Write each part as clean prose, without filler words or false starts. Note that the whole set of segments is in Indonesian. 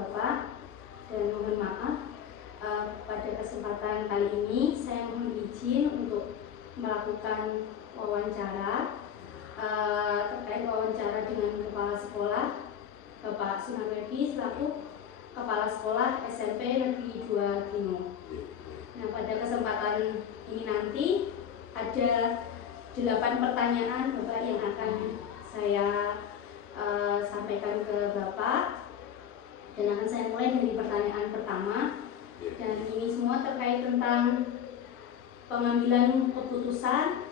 Bapak dan mohon maaf pada kesempatan kali ini saya mohon izin untuk melakukan wawancara terkait wawancara dengan Kepala Sekolah Bapak Sunardi selaku Kepala Sekolah SMP Negeri 2 Trimo. Nah, pada kesempatan ini nanti ada 8 pertanyaan Bapak yang akan saya sampaikan ke Bapak, dan akan saya mulai dari pertanyaan pertama. Dan ini semua terkait tentang pengambilan keputusan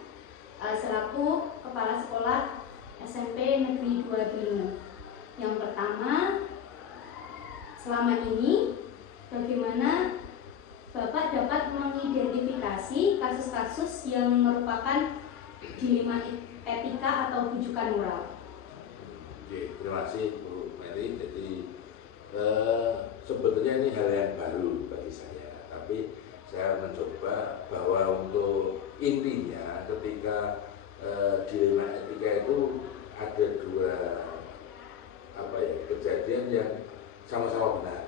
selaku Kepala Sekolah SMP Negeri 2 Trimo. Yang pertama, selama ini bagaimana Bapak dapat mengidentifikasi kasus-kasus yang merupakan dilema etika atau bujukan moral? Oke, terima kasih Bu Mary. Jadi sebetulnya ini hal yang baru bagi saya, tapi saya mencoba bahwa untuk intinya ketika dilema etika itu ada dua kejadian yang sama-sama benar.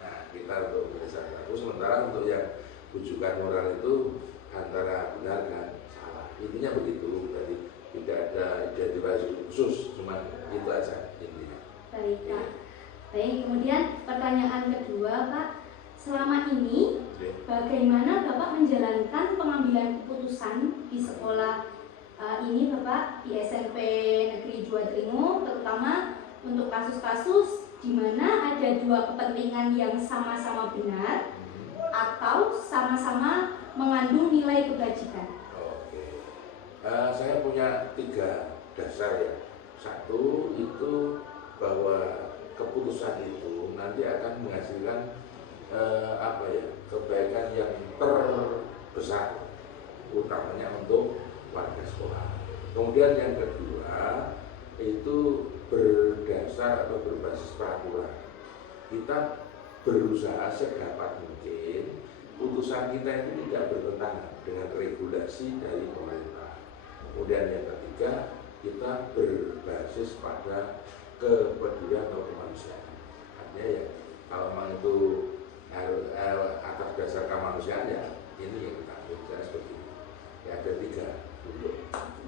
Nah, kita untuk menyelesaikan satu, sementara untuk yang bujukan moral itu antara benar dan salah. Intinya begitu, jadi tidak ada identifikasi khusus, cuma itu aja intinya. Baik Pak. Baik, kemudian pertanyaan kedua Pak, selama ini bagaimana Bapak menjalankan pengambilan keputusan di sekolah ini Bapak, di SMP Negeri 2 Trimo, terutama untuk kasus-kasus di mana ada dua kepentingan yang sama-sama benar atau sama-sama mengandung nilai kebajikan? Oke. Saya punya 3 dasar ya. Satu itu bahwa keputusan itu nanti akan menghasilkan kebaikan yang terbesar, utamanya untuk warga sekolah. Kemudian yang kedua itu berdasar atau berbasis peraturan. Kita berusaha sedapat mungkin putusan kita itu tidak bertentangan dengan regulasi dari pemerintah. Kemudian yang ketiga, kita berbasis pada kepedulian atau kemanusiaan. Artinya ya, kalau memang itu atas dasar kemanusiaan ya, ini yang kita ambil seperti ini. Ya, ada 3 untuk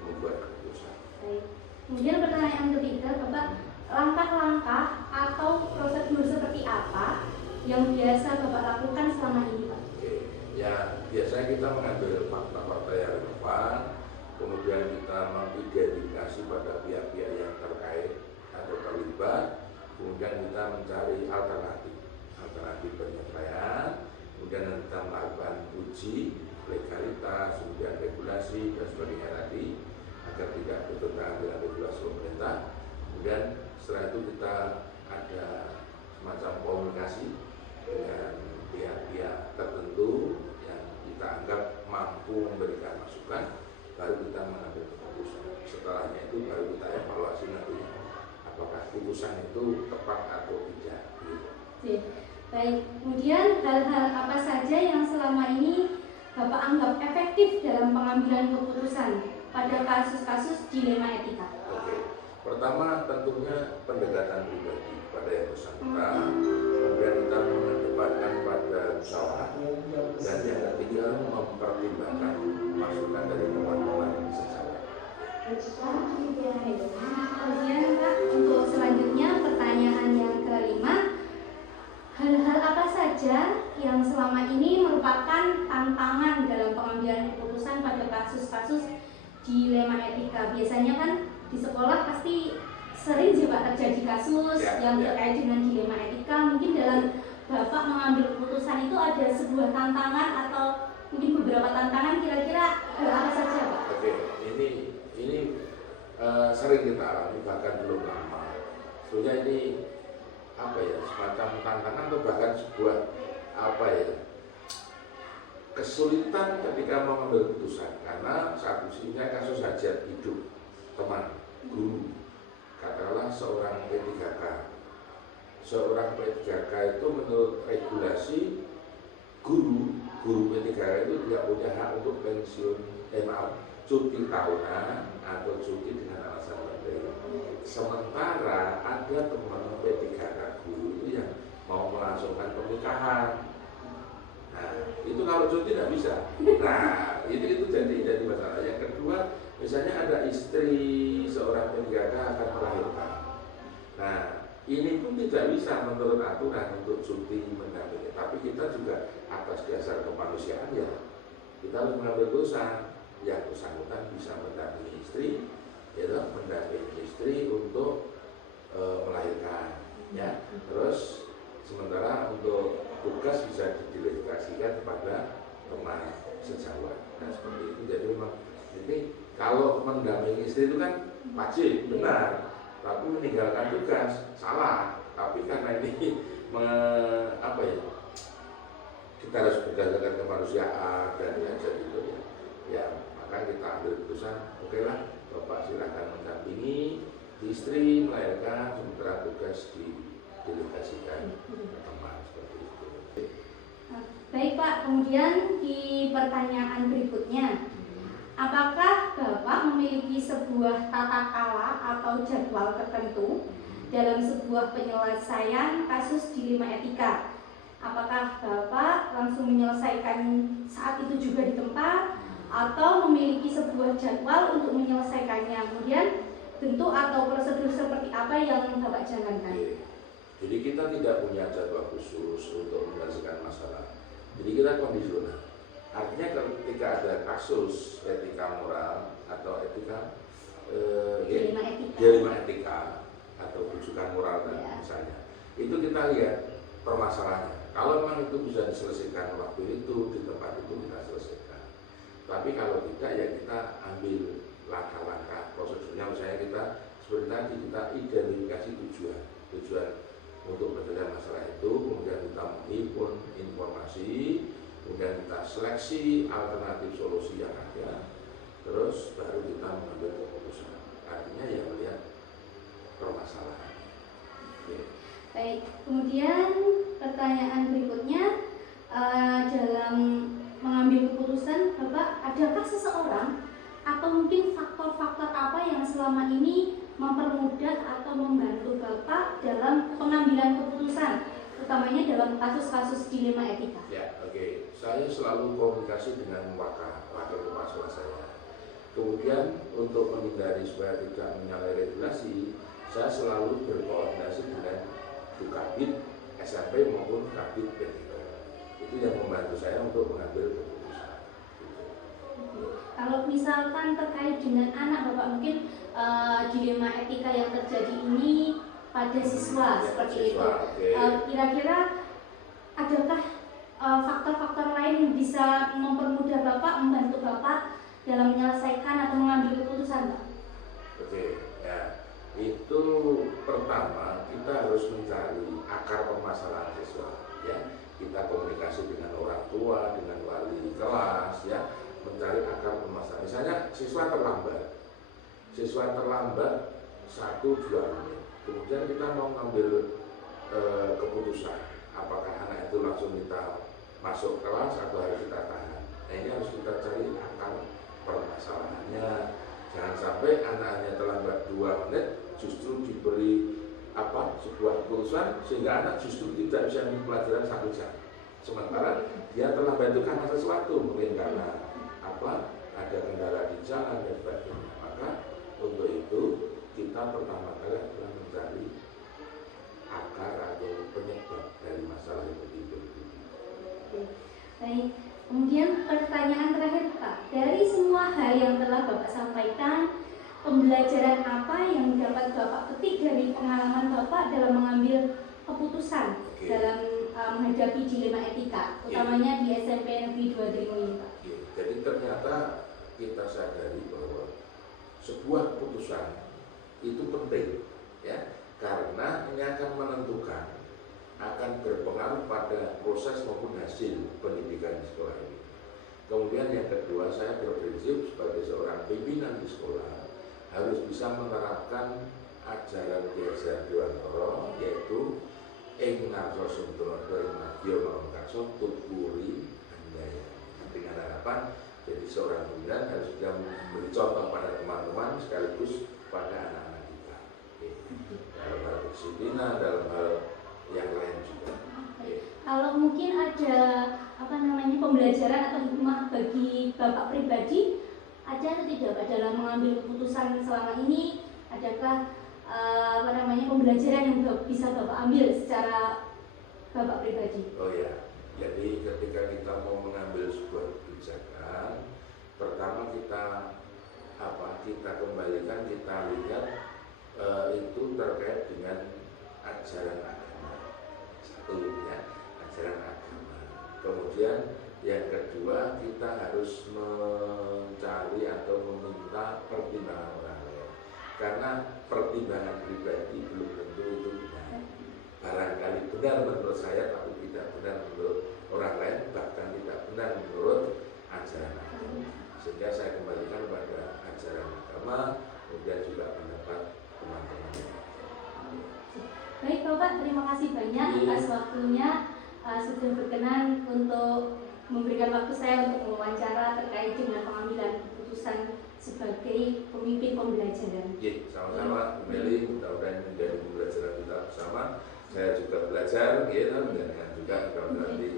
membuat keputusan. Baik. Kemudian pertanyaan ketiga, Bapak, langkah-langkah atau prosedur seperti apa yang biasa Bapak lakukan selama ini, Pak? Oke, ya biasanya kita mengambil fakta-fakta yang relevan, kemudian kita mengidentifikasi pada pihak-pihak yang terkait atau terlibat, kemudian kita mencari alternatif penyelesaian, kemudian kita melakukan uji legalitas, kemudian regulasi dan sebagainya tadi agar tidak bertentangan dengan regulasi pemerintah. Kemudian setelah itu kita ada semacam komunikasi dengan pihak-pihak tertentu yang kita anggap mampu memberikan masukan, baru kita mengambil keputusan. Setelahnya itu baru kita evaluasi nantinya apakah keputusan itu tepat atau tidak. Baik, kemudian hal-hal apa saja yang selama ini Bapak anggap efektif dalam pengambilan keputusan pada kasus-kasus dilema etika? Oke, pertama tentunya pendekatan pribadi pada yang bersangkutan, kemudian kita mengedepankan pada musyawarah, dan yang ketiga mempertimbangkan masukan dari teman-teman sejawat. Kemudian Pak, untuk selanjutnya pertanyaan yang kelima, hal-hal apa saja yang selama ini merupakan tantangan dalam pengambilan keputusan pada kasus-kasus dilema etika? Biasanya kan di sekolah pasti sering sih Pak terjadi kasus yang terkait dengan dilema etika. Mungkin dalam Bapak mengambil keputusan itu ada sebuah tantangan atau mungkin beberapa tantangan, kira-kira apa saja Pak? Oke, ini sering kita alami, bahkan belum lama. Sebenarnya ini semacam tantangan atau bahkan sebuah kesulitan ketika mengambil keputusan, karena satu sisinya kasus hajat hidup teman guru, katakanlah seorang P3K. Seorang P3K itu menurut regulasi guru P3K itu tidak punya hak untuk pensiun, cuti tahunan atau cuti dengan alasan penting. Sementara ada teman P3K guru itu yang mau kalau cuti tidak bisa. Nah, itu jadi masalah. Yang kedua, misalnya ada istri seorang penjaga akan melahirkan. Nah, ini pun tidak bisa menurut aturan untuk cuti mendampingi. Tapi kita juga atas dasar kemanusiaan ya, kita harus mengambil keputusan yang bersangkutan bisa mendampingi istri, ya, mendampingi istri untuk melahirkan, ya. Terus sementara untuk tugas bisa didelegasikan kepada teman sejawat. Nah seperti itu. Jadi memang ini kalau mendampingi istri itu kan wajib, benar. Tapi meninggalkan tugas salah. Tapi karena ini kita harus berdasarkan kemanusiaan dan jadi itu ya, maka kita ambil keputusan, oke lah, Bapak silakan mendampingi istri melahirkan, sementara tugas didelegasikan ke teman, seperti itu. Baik Pak, kemudian di pertanyaan berikutnya, apakah Bapak memiliki sebuah tata kala atau jadwal tertentu dalam sebuah penyelesaian kasus dilema etika? Apakah Bapak langsung menyelesaikan saat itu juga di tempat, atau memiliki sebuah jadwal untuk menyelesaikannya? Kemudian bentuk atau prosedur seperti apa yang Bapak jalankan? Jadi kita tidak punya jadwal khusus untuk menyelesaikan masalah. Jadi kita kondisional. Artinya ketika ada kasus etika moral atau dilema etika atau rujukan moral misalnya, itu kita lihat permasalahannya. Kalau memang itu bisa diselesaikan waktu itu di tempat itu kita selesaikan. Tapi kalau tidak ya kita ambil langkah-langkah prosedurnya. Misalnya kita seperti tadi kita identifikasi tujuan untuk menyelesaikan masalah itu, kemudian kita menghimpun informasi, kemudian kita seleksi alternatif solusi yang ada, terus baru kita mengambil keputusan. Artinya ya melihat permasalahan. Baik, kemudian pertanyaan berikutnya, dalam mengambil keputusan Bapak, adakah seseorang atau mungkin faktor-faktor apa yang selama ini mempermudah atau membantu Bapak dalam pengambilan keputusan, utamanya dalam kasus-kasus dilema etika? Ya, oke. Saya selalu komunikasi dengan wakil kepala saya. Kemudian untuk menghindari supaya tidak menyalahi regulasi, saya selalu berkoordinasi dengan Kabid SMP maupun Kabid P3. Itu yang membantu saya untuk mengambil keputusan. Kalau misalkan terkait dengan anak Bapak, mungkin dilema etika yang terjadi ini pada siswa seperti itu. Kira-kira adakah faktor-faktor lain yang bisa mempermudah Bapak, membantu Bapak dalam menyelesaikan atau mengambil keputusan, Pak? Oke, ya. Itu pertama kita harus mencari akar permasalahan siswa, ya. Kita komunikasi dengan orang tua, dengan wali kelas, ya, mencari akar permasalahan. Misalnya siswa terlambat 1-2 menit, kemudian kita mau ngambil keputusan apakah anak itu langsung kita masuk kelas atau harus kita tahan. Nah ini harus kita cari akar permasalahannya. Jangan sampai anaknya terlambat 2 menit justru diberi sebuah keputusan sehingga anak justru tidak bisa mengambil pelajaran 1 jam. Sementara dia terlambat itu karena sesuatu, mungkin karena ada kendala di jalan dan sebagainya. Maka untuk itu kita pertama kali adalah mencari akar atau penyebab dari masalah yang begitu. Baik. Kemudian pertanyaan terakhir Pak, dari semua hal yang telah Bapak sampaikan, pembelajaran apa yang dapat Bapak petik dari pengalaman Bapak dalam mengambil keputusan dalam menghadapi dilema etika, utamanya di SMP Negeri 2 Dringo ini, Pak? Jadi ternyata kita sadari bahwa sebuah keputusan itu penting, ya, karena ini akan menentukan, akan berpengaruh pada proses maupun hasil pendidikan di sekolah ini. Kemudian yang kedua, saya berprinsip sebagai seorang pimpinan di sekolah harus bisa menerapkan ajaran Ki Hajar Dewantara, yaitu ing ngarsa suntrada ing madya marangkarsa tuturi andaya. Dengan harapan jadi seorang pimpinan harus bisa memberi contoh pada teman-teman sekaligus pada anak-anak kita. Dalam hal kedisiplinan, dalam hal yang lain juga. Kalau mungkin ada pembelajaran atau hikmah bagi Bapak pribadi ada atau tidak Pak dalam mengambil keputusan selama ini? Adakah pembelajaran yang bisa Bapak ambil secara Bapak pribadi? Oh ya, jadi ketika kita mau mengambil sebuah kebijakan, pertama kita kembalikan, kita lihat itu terkait dengan ajaran agama. Satu ya, ajaran agama. Kemudian yang kedua, kita harus mencari atau meminta pertimbangan orang lain. Karena pertimbangan pribadi belum tentu itu benar. Barangkali benar menurut saya, tapi tidak benar menurut orang lain, bahkan tidak benar menurut ajaran agama. Sehingga saya kembalikan pada ajaran agama, kemudian juga pendapat teman-teman. Baik Bapak, terima kasih banyak atas waktunya, sudah berkenan untuk memberikan waktu saya untuk mewawancara terkait dengan pengambilan keputusan sebagai pemimpin pembelajaran. Iya, sama-sama Bu Meli, mudah-mudahan menjadi pembelajaran kita bersama. Saya juga belajar, dan juga nanti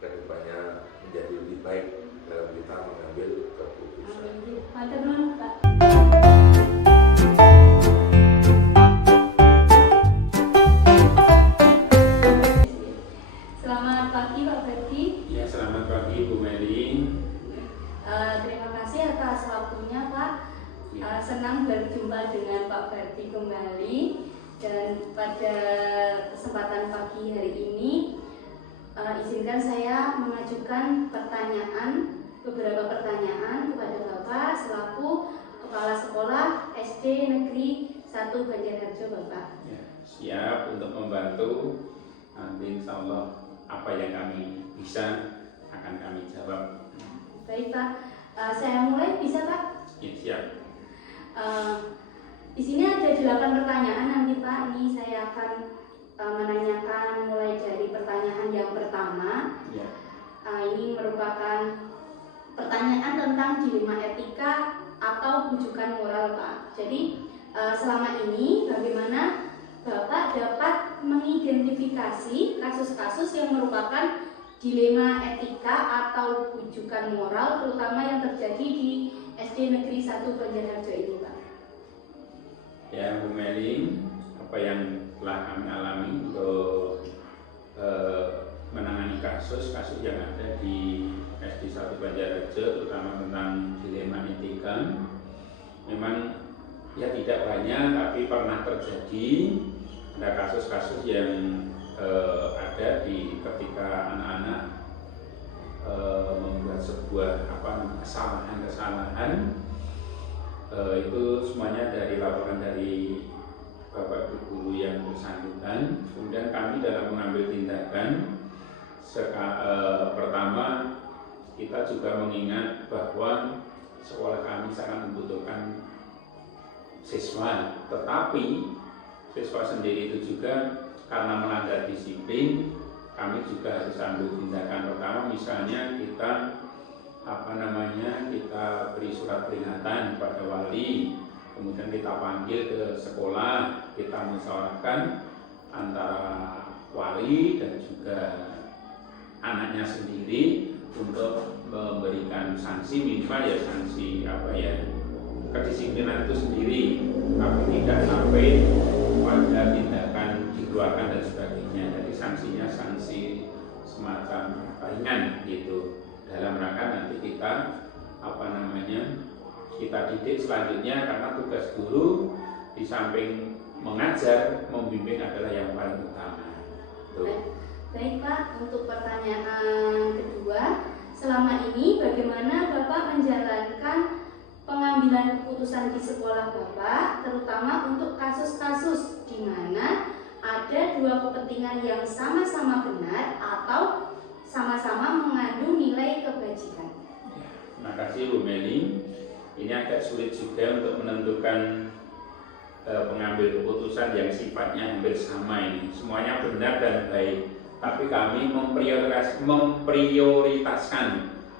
kedepannya menjadi lebih baik dalam kita mengambil keputusan. Matur nuwun, Pak. Selamat pagi Pak Ferdi. Ya, selamat pagi Bu Meli. Terima kasih atas waktunya Pak. Senang berjumpa dengan Pak Ferdi kembali, dan pada kesempatan pagi hari ini izinkan saya mengajukan beberapa pertanyaan kepada Bapak selaku Kepala Sekolah SD Negeri 1 Banjarharjo Bapak. Ya, siap untuk membantu. Nanti insya Allah apa yang kami bisa akan kami jawab. Baik Pak, saya mulai bisa Pak? Ya, siap. Di sini ada 8 pertanyaan nanti Pak. Ini saya akan menanyakan mulai dari pertanyaan yang pertama. Ya. Ini merupakan pertanyaan tentang dilema etika atau bujukan moral Pak. Jadi selama ini bagaimana Bapak dapat mengidentifikasi kasus-kasus yang merupakan dilema etika atau bujukan moral, terutama yang terjadi di SD Negeri 1 Banjarharjo ini Pak? Ya, Bu Meli, apa yang telah kami alami untuk menangani kasus-kasus yang ada di SD 1 Banjarharjo, terutama tentang dilema etika, memang ya tidak banyak, tapi pernah terjadi. Ada kasus-kasus yang ada ketika anak-anak membuat sebuah kesalahan, itu semuanya dari laporan dari Bapak Ibu guru yang bersangkutan. Kemudian kami dalam mengambil tindakan, pertama kita juga mengingat bahwa sekolah kami sangat membutuhkan siswa, tetapi siswa sendiri itu juga karena melanggar disiplin, kami juga harus ambil tindakan. Pertama misalnya kita kita beri surat peringatan kepada wali, kemudian kita panggil ke sekolah, kita musyawarahkan antara wali dan juga anaknya sendiri untuk memberikan sanksi, minimal ya sanksi kedisiplinan itu sendiri, tapi tidak sampai pada tindakan dikeluarkan dan sebagainya. Jadi sanksinya sanksi semacam ringan gitu, dalam rangka nanti kita kita didik selanjutnya, karena tugas guru di samping mengajar, membimbing adalah yang paling utama. Baik Pak, untuk pertanyaan kedua, selama ini bagaimana Bapak menjalankan pengambilan keputusan di sekolah Bapak, terutama untuk kasus-kasus di mana ada dua kepentingan yang sama-sama benar atau sama-sama mengandung nilai kebajikan? Terima kasih Bu Meli. Ini agak sulit juga untuk menentukan pengambil keputusan yang sifatnya hampir sama ini. Semuanya benar dan baik, tapi kami memprioritaskan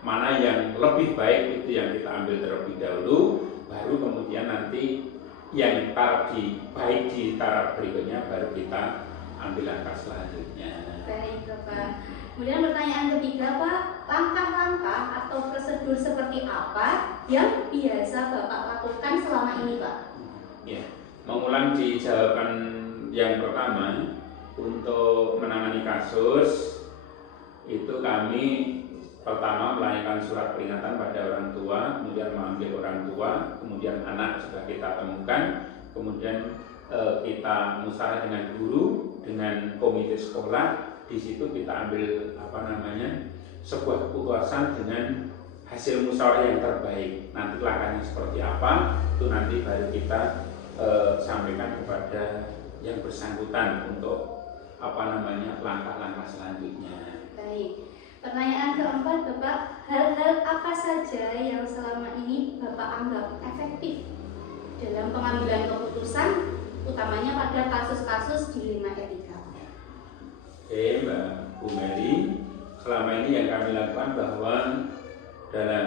mana yang lebih baik, itu yang kita ambil terlebih dahulu, baru kemudian nanti yang baik di taraf berikutnya baru kita ambil langkah selanjutnya. Baik Bapak. Kemudian pertanyaan ketiga Pak, langkah-langkah atau prosedur seperti apa yang biasa Bapak lakukan selama ini Pak? Ya, mengulang di jawaban yang pertama, untuk menangani kasus itu kami pertama melayangkan surat peringatan pada orang tua, kemudian memanggil orang tua, kemudian anak sudah kita temukan, kemudian kita musyawarah dengan guru, dengan komite sekolah. Di situ kita ambil sebuah keputusan dengan hasil musyawarah yang terbaik. Nanti langkahnya seperti apa, itu nanti baru kita sampaikan kepada yang bersangkutan untuk langkah-langkah selanjutnya. Baik. Pertanyaan keempat Bapak, hal-hal apa saja yang selama ini Bapak anggap efektif dalam pengambilan keputusan, utamanya pada kasus-kasus dilema etika? Oke Mbak Bu Meli, selama ini yang kami lakukan bahwa dalam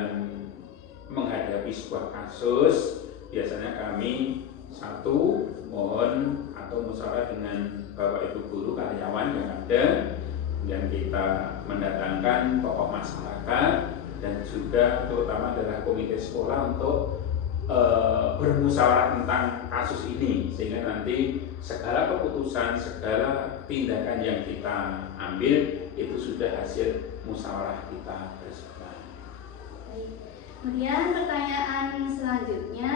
menghadapi sebuah kasus biasanya kami satu mohon atau musyawarah dengan Bapak Ibu guru karyawan yang ada, dan kita mendatangkan tokoh masyarakat dan juga terutama adalah komite sekolah untuk bermusyawarah tentang kasus ini, sehingga nanti segala keputusan, segala tindakan yang kita ambil itu sudah hasil musyawarah kita bersama. Kemudian pertanyaan selanjutnya,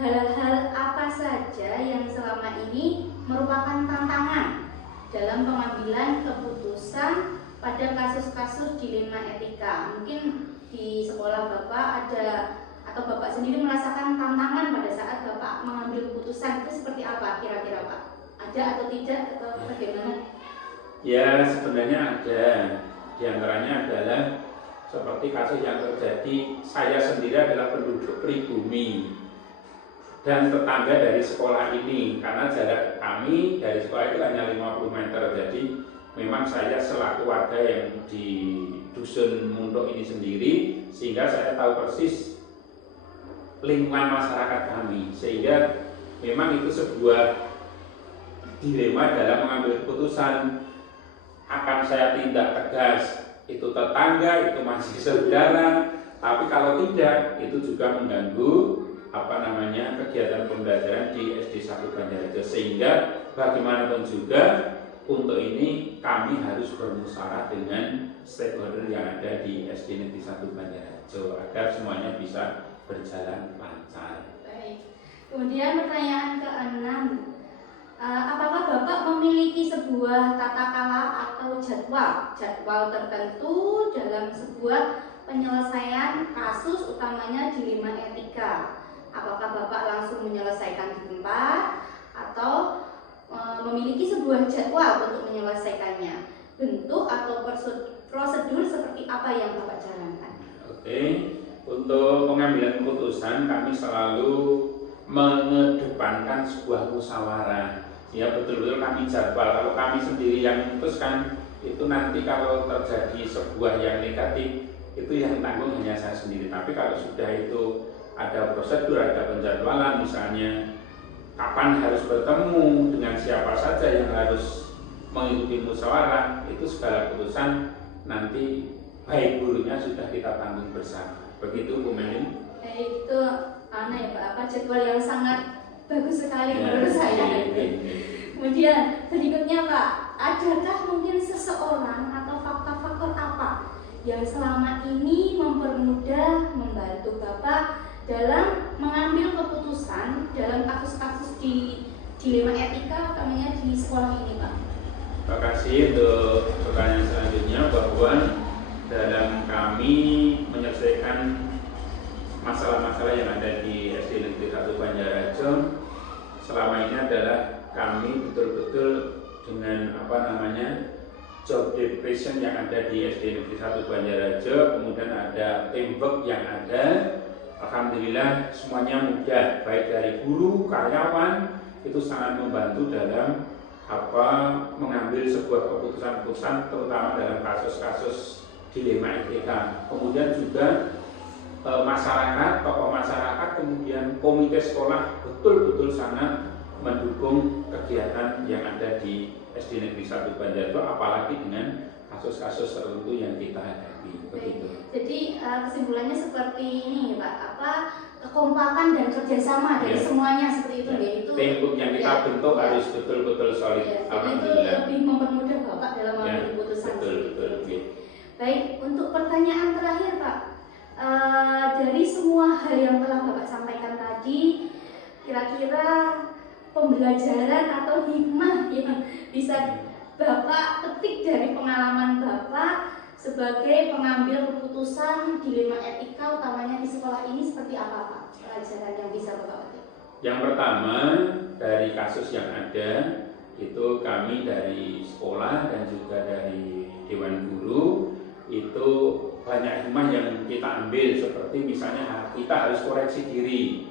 hal-hal apa saja yang selama ini merupakan tantangan dalam pengambilan keputusan pada kasus-kasus dilema etika? Mungkin di sekolah Bapak ada, atau Bapak sendiri merasakan tantangan pada saat Bapak mengambil keputusan, itu seperti apa kira-kira Pak? Ada atau tidak, atau bagaimana? Ya, sebenarnya ada. Di antaranya adalah seperti kasus yang terjadi, saya sendiri adalah penduduk pribumi dan tetangga dari sekolah ini, karena jarak kami dari sekolah itu hanya 50 meter. Jadi memang saya selaku warga yang di dusun Mundok ini sendiri, sehingga saya tahu persis lingkungan masyarakat kami, sehingga memang itu sebuah dilema dalam mengambil keputusan. Akan saya tindak tegas, itu tetangga, itu masih saudara, tapi kalau tidak, itu juga mengganggu kegiatan pembelajaran di SD 1 Banjarjo, sehingga bagaimanapun juga untuk ini kami harus bermusyawarah dengan stakeholder yang ada di SD Negeri 1 Banjarjo agar semuanya bisa berjalan lancar. Baik. Kemudian pertanyaan ke-6, apakah Bapak memiliki sebuah tata kelola atau jadwal tertentu dalam sebuah penyelesaian kasus, utamanya dilema etika? Apakah Bapak langsung menyelesaikan di tempat atau memiliki sebuah jadwal untuk menyelesaikannya? Bentuk atau prosedur seperti apa yang Bapak jalankan? Oke, untuk pengambilan keputusan kami selalu mengedepankan sebuah musyawarah. Ya, betul-betul kami jadwal. Kalau kami sendiri yang memutuskan, itu nanti kalau terjadi sebuah yang negatif, itu yang tanggung hanya saya sendiri. Tapi kalau sudah itu ada prosedur, ada penjadwalan, misalnya kapan harus bertemu, dengan siapa saja yang harus mengikuti musyawarah, itu segala keputusan nanti baik buruknya sudah kita tanggung bersama. Begitu Bu Meli? Itu ya Pak, jadwal yang sangat bagus sekali menurut saya. Kemudian berikutnya Pak, adakah mungkin seseorang atau faktor-faktor apa yang selama ini mempermudah, membantu Bapak dalam mengambil keputusan dalam kasus-kasus di dilema etika, utamanya di sekolah ini Pak? Terima kasih untuk pertanyaan selanjutnya, bahwa dalam kami menyelesaikan masalah-masalah yang ada di SD Negeri 1 Banjarjo selama ini adalah kami betul-betul dengan job depression yang ada di SD Negeri 1 Banjarjo, kemudian ada teamwork yang ada. Alhamdulillah semuanya mudah, baik dari guru, karyawan, itu sangat membantu dalam mengambil sebuah keputusan-keputusan, terutama dalam kasus-kasus dilema etika. Kemudian juga masyarakat, tokoh masyarakat, kemudian komite sekolah betul-betul sangat mendukung kegiatan yang ada di SD Negeri 1 Banjarjo, apalagi dengan kasus-kasus tertentu yang kita hadapi. Begitu. Jadi kesimpulannya seperti ini Pak, kekompakan dan kerjasama dari semuanya seperti itu ya. Itu teamwork yang kita bentuk harus betul-betul solid. Alhamdulillah. Itu lebih mempermudah Bapak dalam mengambil keputusan. Betul. Baik, untuk pertanyaan terakhir Pak, dari semua hal yang telah Bapak sampaikan tadi, kira-kira pembelajaran atau hikmah yang bisa Bapak petik dari pengalaman Bapak sebagai pengambil keputusan dilema etika utamanya di sekolah ini seperti apa Pak? Pelajaran yang bisa Bapak petik? Yang pertama, dari kasus yang ada itu kami dari sekolah dan juga dari Dewan Guru itu banyak hikmah yang kita ambil, seperti misalnya kita harus koreksi diri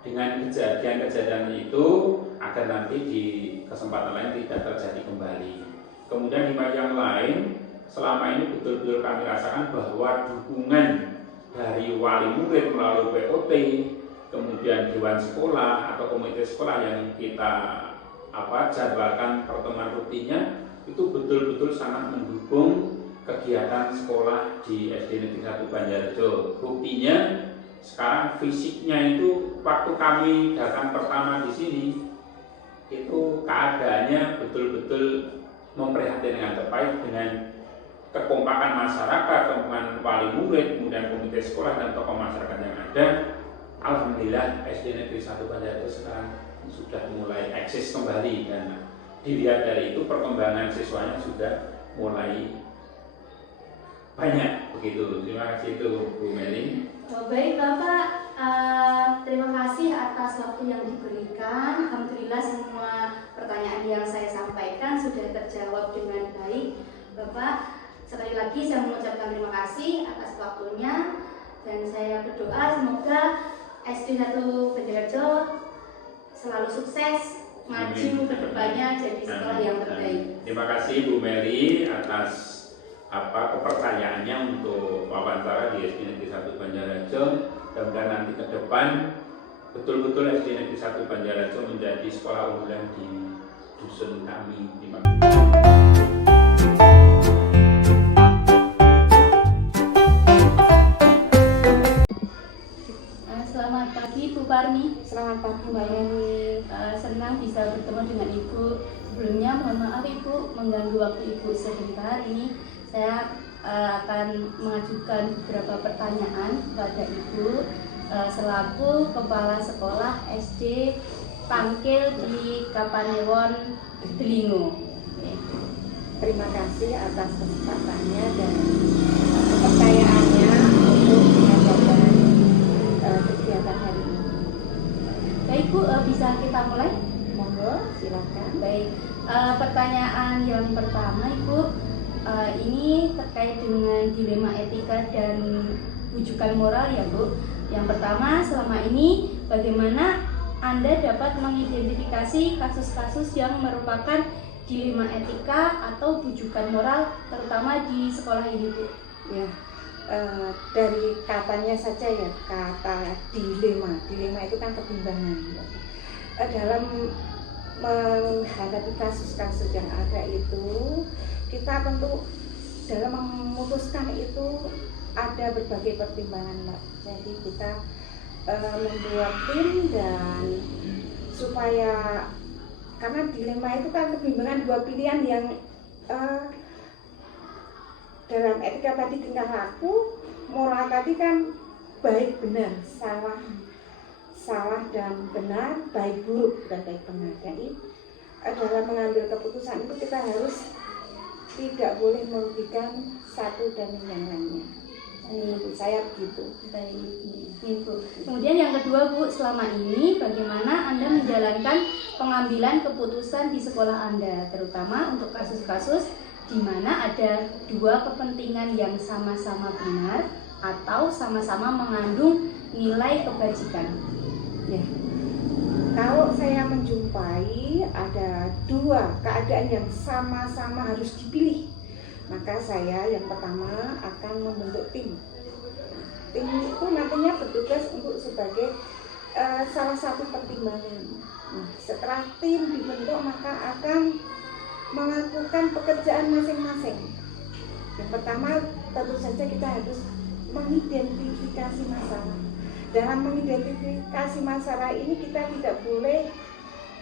dengan kejadian-kejadian itu agar nanti di kesempatan lain tidak terjadi kembali. Kemudian hikmah yang lain, selama ini betul-betul kami rasakan bahwa dukungan dari wali murid melalui POT, kemudian dewan sekolah atau komite sekolah yang kita jadwalkan pertemuan rutinnya itu betul-betul sangat mendukung kegiatan sekolah di SD Negeri 1 Banjarjo. Buktinya sekarang fisiknya itu waktu kami datang pertama di sini itu keadaannya betul-betul memprihatinkan, terkait dengan kekompakan masyarakat, kekompakan wali murid, kemudian komite sekolah dan tokoh masyarakat yang ada. Alhamdulillah SD Negeri 1 Banjarjo sekarang sudah mulai eksis kembali, dan dilihat dari itu perkembangan siswanya sudah mulai banyak begitu. Terima kasih itu Bu Meli. Baik Bapak, terima kasih atas waktu yang diberikan. Alhamdulillah semua pertanyaan yang saya sampaikan sudah terjawab dengan baik Bapak. Sekali lagi saya mengucapkan terima kasih atas waktunya, dan saya berdoa semoga SD 1 Banjarjo selalu sukses, maju ke depannya jadi sekolah yang terbaik. Terima kasih Bu Meli atas kepercayaannya untuk wawancara di SD Negeri 1 Banjarjo. Mudah-mudahan nanti ke depan betul-betul SD Negeri 1 Banjarjo menjadi sekolah unggulan di dusun kami. Terima kasih. Selamat pagi Bu Parmi. Selamat pagi Mbak Yeni. Senang bisa bertemu dengan Ibu. Sebelumnya mohon maaf Ibu mengganggu waktu Ibu sebentar. Ini saya akan mengajukan beberapa pertanyaan kepada Ibu selaku Kepala Sekolah SD Tangkil di Kapanewon Delingo. Terima kasih atas kesempatannya dan kepercayaannya untuk mengadakan kegiatan hari ini. Baik Bu, bisa kita mulai? Monggo, silakan. Baik, pertanyaan yang pertama Ibu, ini terkait dengan dilema etika dan rujukan moral ya Bu. Yang pertama, selama ini bagaimana Anda dapat mengidentifikasi kasus-kasus yang merupakan dilema etika atau rujukan moral terutama di sekolah ini Bu? Ya, dari katanya saja ya, kata dilema itu kan kebimbangan. Dalam menghadapi kasus-kasus yang ada itu, kita tentu dalam memutuskan itu ada berbagai pertimbangan Mbak. Jadi kita membuat tim dan supaya, karena dilema itu kan kebimbangan dua pilihan yang dalam etika tadi tingkah laku, moral tadi kan baik benar, salah dan benar, baik buruk dan baik benar. Jadi dalam mengambil keputusan itu kita harus tidak boleh merugikan satu dan yang lainnya. Menurut saya begitu. Baik, Ibu. Kemudian yang kedua Bu, selama ini bagaimana Anda menjalankan pengambilan keputusan di sekolah Anda, terutama untuk kasus-kasus di mana ada dua kepentingan yang sama-sama benar atau sama-sama mengandung nilai kebajikan? Ya. Kalau saya menjumpai ada dua keadaan yang sama-sama harus dipilih, maka saya yang pertama akan membentuk tim. Tim itu nantinya bertugas untuk sebagai salah satu pertimbangan. Nah, setelah tim dibentuk maka akan melakukan pekerjaan masing-masing. Yang pertama tentu saja kita harus mengidentifikasi masalah. Dalam mengidentifikasi masalah ini kita tidak boleh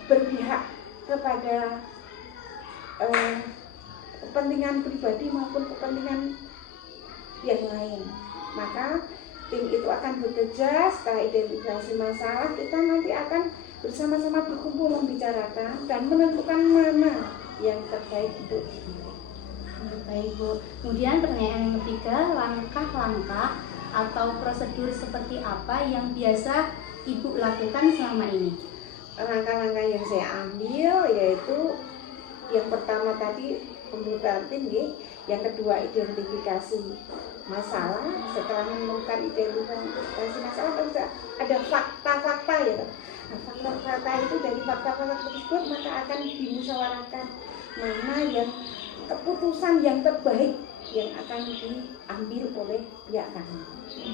berpihak kepada kepentingan pribadi maupun kepentingan yang lain. Maka tim itu akan bekerja. Setelah identifikasi masalah, kita nanti akan bersama-sama berkumpul membicarakan dan menentukan mana yang terbaik untuk kita. Baik Bu. Kemudian pertanyaan yang ketiga, langkah-langkah atau prosedur seperti apa yang biasa Ibu lakukan selama ini? Langkah-langkah yang saya ambil yaitu yang pertama tadi pembuatan tim, yang kedua identifikasi masalah. Setelah menemukan identifikasi masalah ada fakta-fakta ya. Nah, fakta-fakta itu dari fakta-fakta tersebut maka akan dimusyawarahkan mana yang keputusan yang terbaik yang akan diambil oleh pihak kami.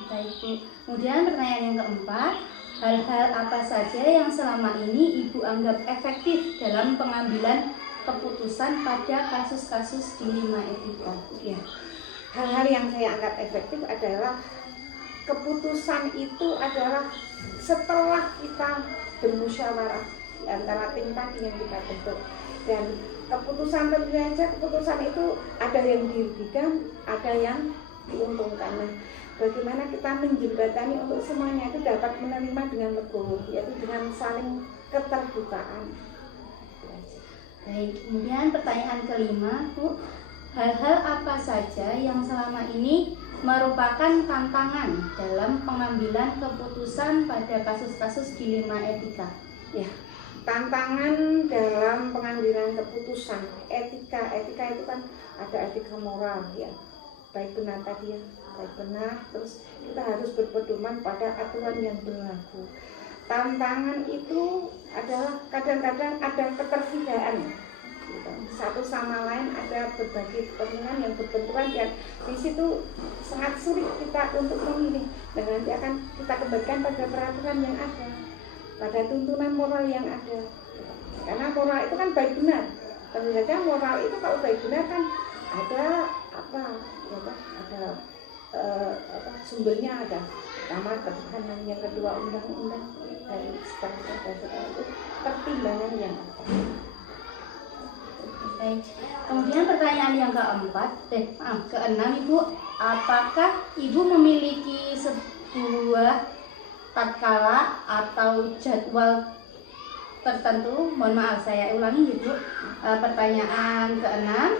Baik Bu. Kemudian pertanyaan yang keempat, hal-hal apa saja yang selama ini Ibu anggap efektif dalam pengambilan keputusan pada kasus-kasus dilema etika? Ya, hal-hal yang saya anggap efektif adalah keputusan itu adalah setelah kita bermusyawarah di antara tim tadi yang kita bentuk, dan keputusan tentu saja keputusan itu ada yang dirugikan, ada yang diuntungkan. Nah, bagaimana kita menjembatani untuk semuanya itu dapat menerima dengan legowo, yaitu dengan saling keterbukaan. Baik, kemudian pertanyaan kelima Bu, hal-hal apa saja yang selama ini merupakan tantangan dalam pengambilan keputusan pada kasus-kasus dilema etika? Ya, tantangan dalam pengambilan keputusan etika itu kan ada etika moral ya, baik benar tadi ya, baik benar, terus kita harus berpedoman pada aturan yang berlaku. Tantangan itu adalah kadang-kadang ada keterpidaan gitu. Satu sama lain ada berbagai kepentingan yang berbenturan, dan di situ sangat sulit kita untuk memilih, dan nanti akan kita kembalikan pada peraturan yang ada, pada tuntunan moral yang ada. Karena moral itu kan baik benar. Tentu saja moral itu kalau baik benar kan ada apa? Ya, ada sumbernya ada. Pertama ketuhanan, yang kedua undang-undang, dan seterusnya itu pertimbangan yang ada. Baik. Kemudian pertanyaan yang keenam Ibu, apakah Ibu memiliki sebuah tatkala atau jadwal tertentu? Mohon maaf saya ulangi Ibu. Pertanyaan keenam,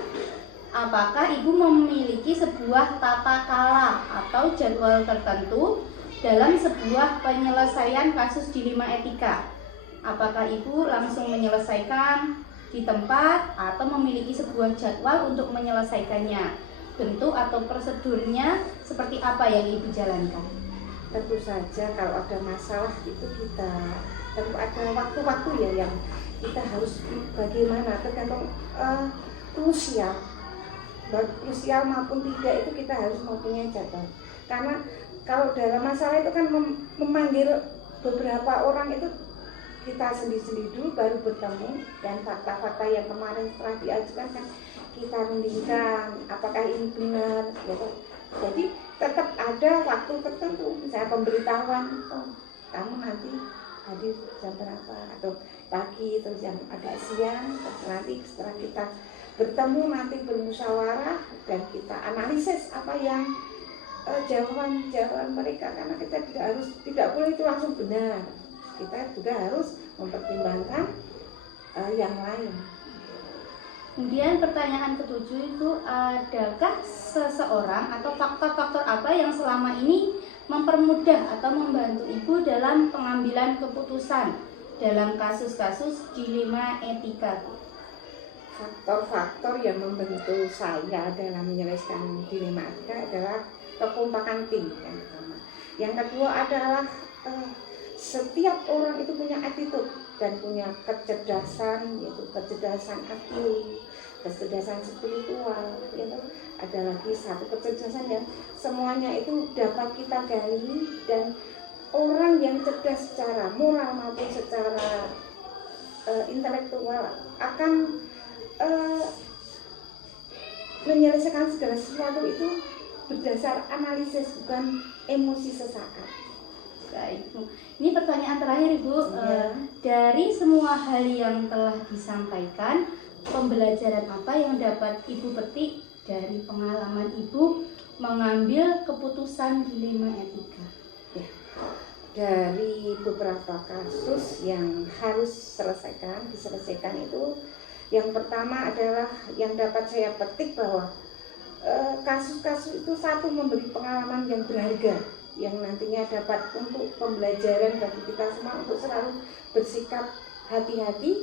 apakah Ibu memiliki sebuah tata kala atau jadwal tertentu dalam sebuah penyelesaian kasus dilema etika? Apakah Ibu langsung menyelesaikan di tempat atau memiliki sebuah jadwal untuk menyelesaikannya? Bentuk atau prosedurnya seperti apa yang Ibu jalankan? Tentu saja kalau ada masalah itu kita tentu ada waktu-waktu ya yang kita harus bagaimana, tergantung krusial maupun tidak, itu kita harus mempunyai jadwal. Karena kalau dalam masalah itu kan memanggil beberapa orang itu kita sendiri-sendiri dulu baru bertemu, dan fakta-fakta yang kemarin setelah diajukan kan kita rundingkan apakah ini benar gitu. Jadi tetap ada waktu tertentu, misalnya pemberitahuan, kamu nanti hadir jam berapa, atau pagi atau jam agak siang. Nanti setelah kita bertemu nanti bermusyawarah dan kita analisis apa yang jawaban mereka, karena kita tidak boleh itu langsung benar. Kita juga harus mempertimbangkan yang lain. Kemudian pertanyaan ketujuh itu, adakah seseorang atau faktor-faktor apa yang selama ini mempermudah atau membantu Ibu dalam pengambilan keputusan dalam kasus-kasus dilema etika? Faktor-faktor yang membantu saya dalam menyelesaikan dilema etika adalah kekompakan tim yang pertama. Yang kedua adalah setiap orang itu punya attitude dan punya kecerdasan, yaitu kecerdasan IQ, kecerdasan spiritual, yaitu ada lagi satu kecerdasan yang semuanya itu dapat kita gali, dan orang yang cerdas secara moral maupun secara intelektual akan menyelesaikan segala sesuatu itu berdasar analisis, bukan emosi sesaat. Baik, Bu. Ini pertanyaan terakhir, Ibu. Dari semua hal yang telah disampaikan, pembelajaran apa yang dapat Ibu petik dari pengalaman Ibu mengambil keputusan dilema etika? Dari beberapa kasus yang harus diselesaikan itu, yang pertama adalah yang dapat saya petik bahwa kasus-kasus itu satu memberi pengalaman yang berharga yang nantinya dapat untuk pembelajaran bagi kita semua untuk selalu bersikap hati-hati,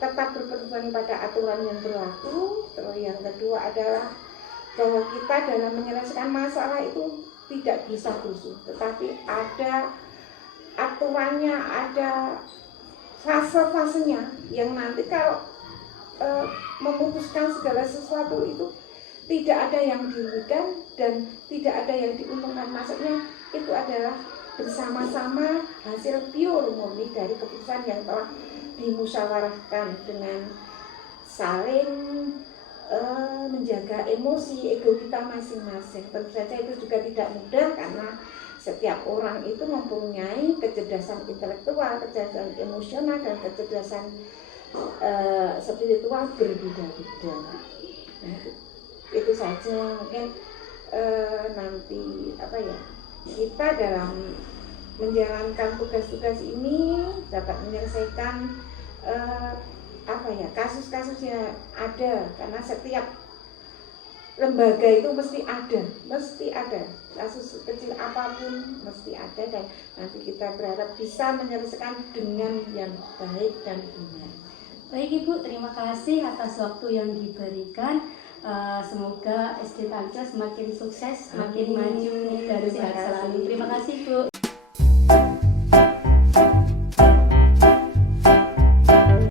tetap berpedoman pada aturan yang berlaku. Terus yang kedua adalah bahwa kita dalam menyelesaikan masalah itu tidak bisa kusut, tetapi ada aturannya, ada fase-fasenya yang nanti kalau memutuskan segala sesuatu itu tidak ada yang dirugikan dan tidak ada yang diuntungkan. Maksudnya itu adalah bersama-sama hasil pure murni dari keputusan yang telah dimusyawarahkan dengan saling menjaga emosi ego kita masing-masing. Tentu saja itu juga tidak mudah karena setiap orang itu mempunyai kecerdasan intelektual, kecerdasan emosional, dan kecerdasan spiritual berbeda-beda. Nah, itu saja mungkin nanti kita dalam menjalankan tugas-tugas ini dapat menyelesaikan kasus-kasusnya ada, karena setiap lembaga itu mesti ada kasus kecil apapun mesti ada, dan nanti kita berharap bisa menyelesaikan dengan yang baik dan benar. Baik Ibu, terima kasih atas waktu yang diberikan. Semoga SD Tangga semakin sukses, semakin maju dan sehat selalu. Terima kasih Bu.